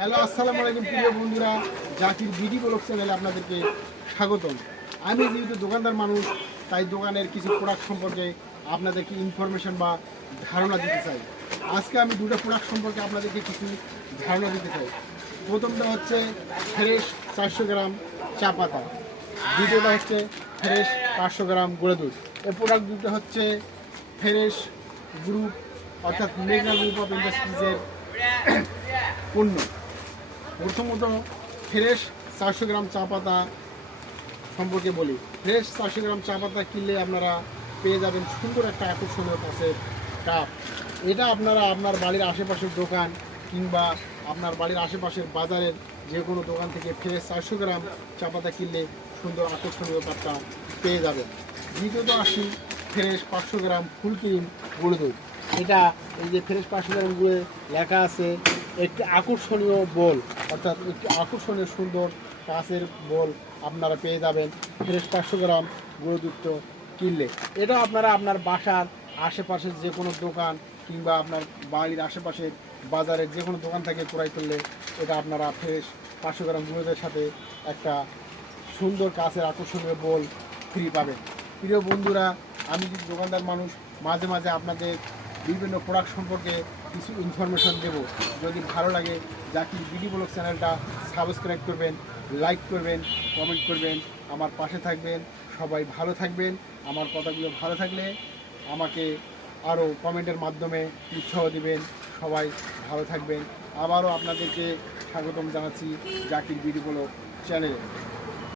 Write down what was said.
Hello, আসসালামু আলাইকুম প্রিয় বন্ধুরা। জাকির বিডি ব্লগ চ্যানেলে আপনাদেরকে স্বাগতম। আমি যেহেতু দোকানদার মানুষ, তাই দোকানের কিছু প্রোডাক্ট সম্পর্কে আপনাদেরকে ইনফরমেশন বা ধারণা দিতে চাই। আজকে আমি দুটো প্রোডাক্ট সম্পর্কে আপনাদেরকে কিছু ধারণা দিতে চাই। প্রথমটা হচ্ছে ফ্রেশ 400 গ্রাম চা পাতা, দ্বিতীয়টা হচ্ছে ফ্রেশ 500 গ্রাম গুঁড়ো দুধ। এই প্রোডাক্ট দুটো হচ্ছে ফ্রেশ গ্রুপ অর্থাৎ মেঘনা গ্রুপ অফ ইন্ডাস্ট্রিজের পণ্য। প্রথমত ফ্রেশ 400 গ্রাম চা পাতা সম্পর্কে বলি। ফ্রেশ 400 গ্রাম চা পাতা কিনলে আপনারা পেয়ে যাবেন সুন্দর একটা আকর্ষণীয় কাঁচের কাপ। এটা আপনারা আপনার বাড়ির আশেপাশের দোকান কিংবা আপনার বাড়ির আশেপাশের বাজারের যে কোনো দোকান থেকে ফ্রেশ 400 গ্রাম চা পাতা কিনলে সুন্দর আকর্ষণীয় কাপটা পেয়ে যাবেন। দ্বিতীয়ত আসি ফ্রেশ 500 গ্রাম ফুল ক্রিম গুঁড়ো দুধ। এটা এই যে ফ্রেশ 500 গ্রাম গুঁড়ে লেখা আছে একটি আকর্ষণীয় বোল, অর্থাৎ একটি আকর্ষণীয় সুন্দর কাঁচের বোল আপনারা পেয়ে যাবেন ফ্রেশ 500 গ্রাম গুঁড়ো দুধ কিনলে। এটা আপনারা আপনার বাসার আশেপাশের যে কোনো দোকান কিংবা আপনার বাড়ির আশেপাশের বাজারের যে কোনো দোকান থেকে ক্রয় করলে এটা আপনারা ফ্রেশ 500 গ্রাম গুঁড়োদের সাথে একটা সুন্দর কাঁচের আকর্ষণীয় বোল ফ্রি পাবেন। প্রিয় বন্ধুরা, আমি যদি দোকানদার মানুষ, মাঝে মাঝে আপনাদের বিভিন্ন প্রোডাক্ট সম্পর্কে কিছু ইনফরমেশন দেব। যদি ভালো লাগে জাকির বিডি ব্লগ চ্যানেলটা সাবস্ক্রাইব করবেন, লাইক করবেন, কমেন্ট করবেন, আমার পাশে থাকবেন। সবাই ভালো থাকবেন। আমার কথাগুলো ভালো থাকলে আমাকে আরও কমেন্টের মাধ্যমে উৎসাহ দিবেন। সবাই ভালো থাকবেন। আবারও আপনাদেরকে স্বাগতম জানাচ্ছি জাকির বিডি ব্লগ চ্যানেলে।